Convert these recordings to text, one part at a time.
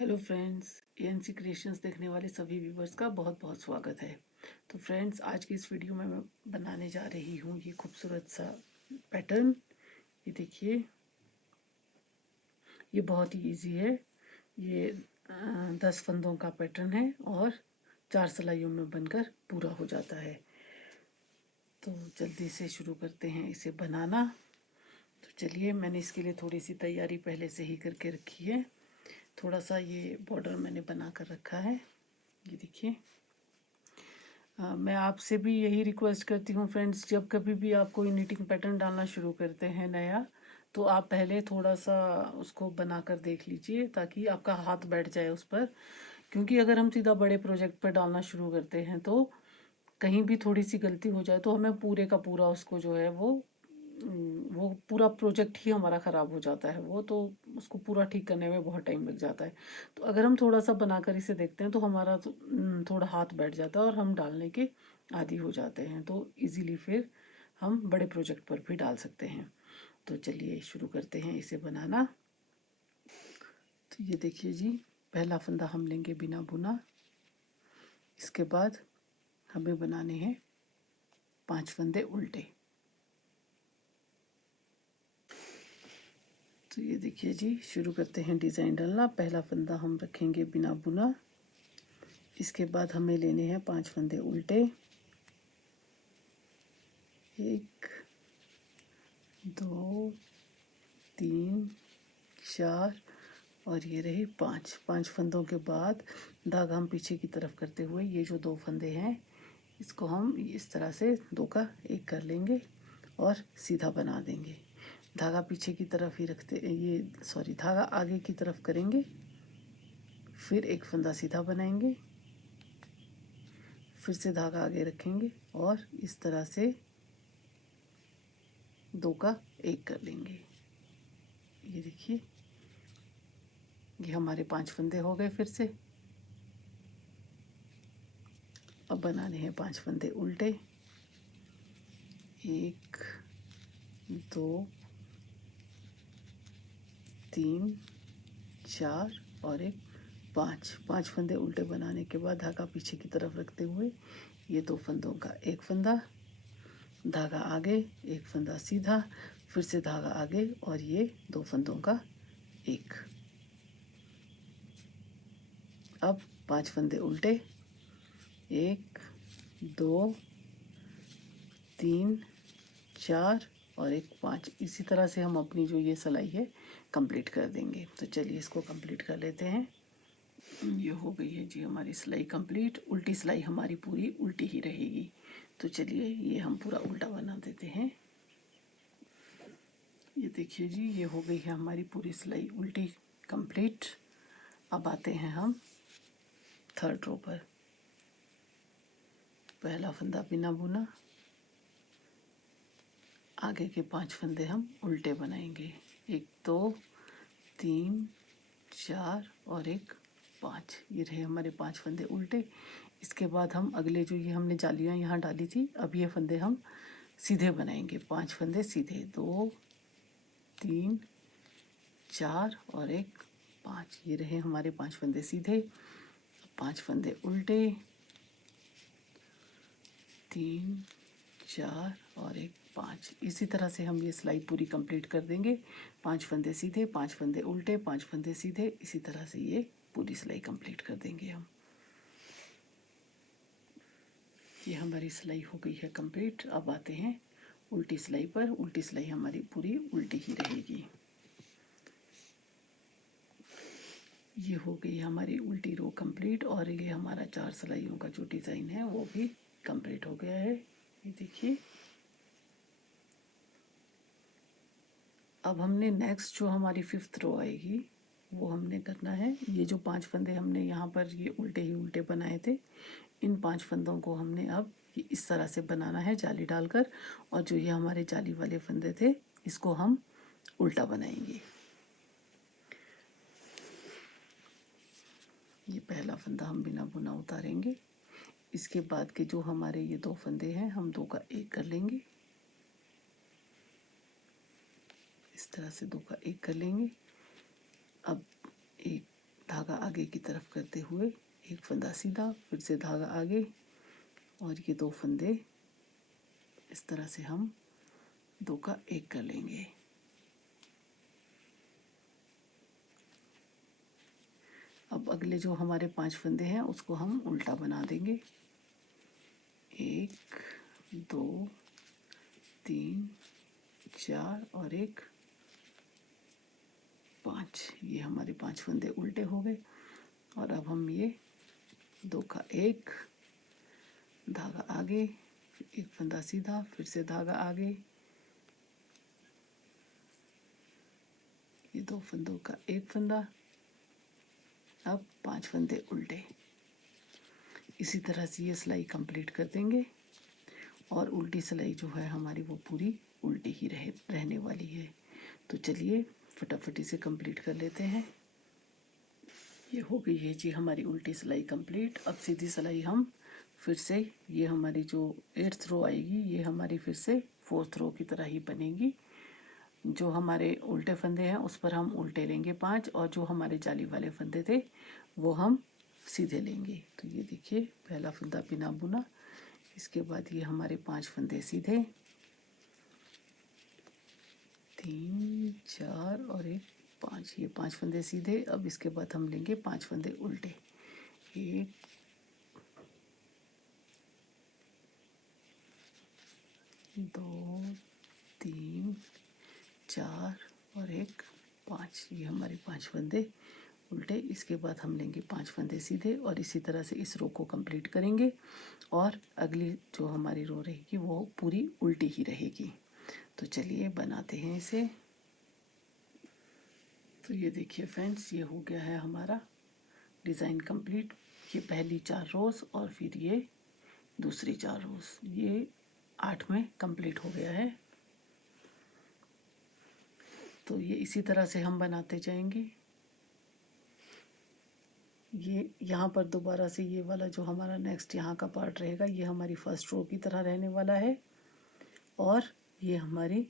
Hello friends, ANC creations देखने वाले सभी व्यूवर्स का बहुत बहुत स्वागत है। तो फ्रेंड्स, आज की इस वीडियो में मैं बनाने जा रही हूँ ये खूबसूरत सा पैटर्न। ये देखिए, ये बहुत ही इजी है। ये 10 फंदों का पैटर्न है और 4 सिलाइयों में बनकर पूरा हो जाता है। तो जल्दी से शुरू करते हैं इसे बनाना। तो चलिए, मैंने इसके लिए थोड़ी सी तैयारी पहले से ही करके रखी है। थोड़ा सा ये बॉर्डर मैंने बना कर रखा है, ये देखिए। मैं आपसे भी यही रिक्वेस्ट करती हूँ फ्रेंड्स, जब कभी भी आप कोई निटिंग पैटर्न डालना शुरू करते हैं नया, तो आप पहले थोड़ा सा उसको बना कर देख लीजिए ताकि आपका हाथ बैठ जाए उस पर। क्योंकि अगर हम सीधा बड़े प्रोजेक्ट पर डालना शुरू करते हैं तो कहीं भी थोड़ी सी गलती हो जाए तो हमें पूरे का पूरा उसको जो है वो पूरा प्रोजेक्ट ही हमारा ख़राब हो जाता है। वो तो उसको पूरा ठीक करने में बहुत टाइम लग जाता है। तो अगर हम थोड़ा सा बनाकर इसे देखते हैं तो हमारा तो थोड़ा हाथ बैठ जाता है और हम डालने के आदी हो जाते हैं, तो इजीली फिर हम बड़े प्रोजेक्ट पर भी डाल सकते हैं। तो चलिए शुरू करते हैं इसे बनाना। तो ये देखिए जी, पहला फंदा हम लेंगे बिना बुना। इसके बाद हमें बनाने हैं 5 फंदे उल्टे। तो ये देखिए जी, शुरू करते हैं डिज़ाइन डालना। पहला फंदा हम रखेंगे बिना बुना। इसके बाद हमें लेने हैं 5 फंदे उल्टे। 1 2 3 4 और ये रहे 5। 5 फंदों के बाद धागा हम पीछे की तरफ करते हुए ये जो 2 फंदे हैं इसको हम इस तरह से 2 का 1 कर लेंगे और सीधा बना देंगे। धागा पीछे की तरफ ही रखते, धागा आगे की तरफ करेंगे, फिर एक फंदा सीधा बनाएंगे, फिर से धागा आगे रखेंगे और इस तरह से 2 का 1 कर लेंगे। ये देखिए, ये हमारे 5 फंदे हो गए। फिर से अब बनाने हैं 5 फंदे उल्टे। 1 2 3 4 और एक 5। 5 फंदे उल्टे बनाने के बाद धागा पीछे की तरफ रखते हुए ये 2 फंदों का 1 फंदा, धागा आगे, 1 फंदा सीधा, फिर से धागा आगे और ये 2 फंदों का 1। अब 5 फंदे उल्टे। 1 2 3 4 और एक 5। इसी तरह से हम अपनी जो ये सिलाई है कंप्लीट कर देंगे। तो चलिए इसको कंप्लीट कर लेते हैं। ये हो गई है जी हमारी सिलाई कंप्लीट। उल्टी सिलाई हमारी पूरी उल्टी ही रहेगी। तो चलिए ये हम पूरा उल्टा बना देते हैं। ये देखिए जी, ये हो गई है हमारी पूरी सिलाई उल्टी कंप्लीट। अब आते हैं हम 3rd रो पर। पहला फंदा बिना बुना, आगे के 5 फंदे हम उल्टे बनाएंगे। 1 2 3 4 और एक 5। ये रहे हमारे 5 फंदे उल्टे। इसके बाद हम अगले जो ये हमने जालियाँ यहाँ डाली थी, अब ये फंदे हम सीधे बनाएंगे। 5 फंदे सीधे, 2 3 4 और एक 5। ये रहे हमारे 5 फंदे सीधे। 5 फंदे उल्टे, 3 4 और एक 5। इसी तरह से हम ये सिलाई पूरी कंप्लीट कर देंगे। 5 फंदे सीधे, 5 फंदे उल्टे, 5 फंदे सीधे, इसी तरह से ये पूरी सिलाई कंप्लीट कर देंगे हम। ये हमारी सिलाई हो गई है कंप्लीट। अब आते हैं उल्टी सिलाई पर। उल्टी सिलाई हमारी पूरी उल्टी ही रहेगी। ये हो गई हमारी उल्टी रो कंप्लीट और ये हमारा 4 सिलाइयों का जो डिज़ाइन है वो भी कंप्लीट हो गया है। ये देखिए, अब हमने नेक्स्ट जो हमारी 5th रो आएगी वो हमने करना है। ये जो 5 फंदे हमने यहाँ पर ये उल्टे ही उल्टे बनाए थे, इन 5 फंदों को हमने अब इस तरह से बनाना है जाली डालकर, और जो ये हमारे जाली वाले फंदे थे इसको हम उल्टा बनाएंगे। ये पहला फंदा हम बिना बुना उतारेंगे। इसके बाद के जो हमारे ये 2 फंदे हैं हम 2 का 1 कर लेंगे। इस तरह से 2 का 1 कर लेंगे। अब एक धागा आगे की तरफ करते हुए एक फंदा सीधा, फिर से धागा आगे, और ये 2 फंदे इस तरह से हम 2 का 1 कर लेंगे। अब अगले जो हमारे 5 फंदे हैं उसको हम उल्टा बना देंगे। 1 2 3 4 और 1 5। ये हमारे 5 फंदे उल्टे हो गए। और अब हम ये 2 का 1, धागा आगे, एक फंदा सीधा, फिर से धागा आगे, ये 2 फंदों का 1 फंदा, अब 5 फंदे उल्टे। इसी तरह से ये सिलाई कंप्लीट कर देंगे। और उल्टी सिलाई जो है हमारी वो पूरी उल्टी ही रहने वाली है। तो चलिए फटाफट इसे कंप्लीट कर लेते हैं। ये हो गई है जी हमारी उल्टी सिलाई कंप्लीट। अब सीधी सिलाई हम फिर से, ये हमारी जो 8th रो आएगी ये हमारी फिर से 4th रो की तरह ही बनेगी। जो हमारे उल्टे फंदे हैं उस पर हम उल्टे लेंगे 5, और जो हमारे जाली वाले फंदे थे वो हम सीधे लेंगे। तो ये देखिए पहला फंदा बिना बुना, इसके बाद ये हमारे 5 फंदे सीधे, 3 4 और 1 5, ये 5 फंदे सीधे। अब इसके बाद हम लेंगे 5 फंदे उल्टे, 1 2 3 4 और 1 5, ये हमारे 5 फंदे उल्टे। इसके बाद हम लेंगे 5 फंदे सीधे, और इसी तरह से इस रो को कंप्लीट करेंगे। और अगली जो हमारी रो रहेगी वो पूरी उल्टी ही रहेगी। तो चलिए बनाते हैं इसे। तो ये देखिए फ्रेंड्स, ये हो गया है हमारा डिज़ाइन कंप्लीट। ये पहली 4 रोज़ और फिर ये दूसरी 4 रोज़, ये 8 में कंप्लीट हो गया है। तो ये इसी तरह से हम बनाते जाएंगे। ये यहाँ पर दोबारा से ये वाला जो हमारा नेक्स्ट यहाँ का पार्ट रहेगा ये हमारी फर्स्ट रो की तरह रहने वाला है, और ये हमारी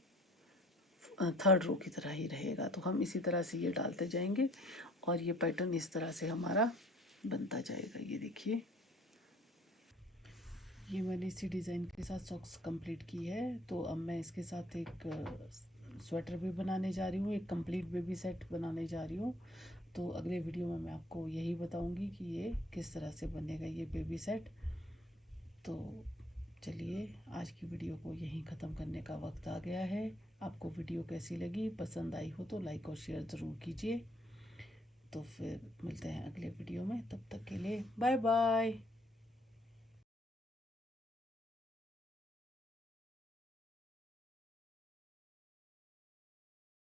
3rd रो की तरह ही रहेगा। तो हम इसी तरह से ये डालते जाएंगे और ये पैटर्न इस तरह से हमारा बनता जाएगा। ये देखिए, ये मैंने इसी डिज़ाइन के साथ सॉक्स कंप्लीट की है। तो अब मैं इसके साथ एक स्वेटर भी बनाने जा रही हूँ, एक कंप्लीट बेबी सेट बनाने जा रही हूँ। तो अगले वीडियो में मैं आपको यही बताऊंगी कि ये किस तरह से बनेगा ये बेबी सेट। तो चलिए आज की वीडियो को यहीं ख़त्म करने का वक्त आ गया है। आपको वीडियो कैसी लगी, पसंद आई हो तो लाइक और शेयर ज़रूर कीजिए। तो फिर मिलते हैं अगले वीडियो में, तब तक के लिए बाय बाय।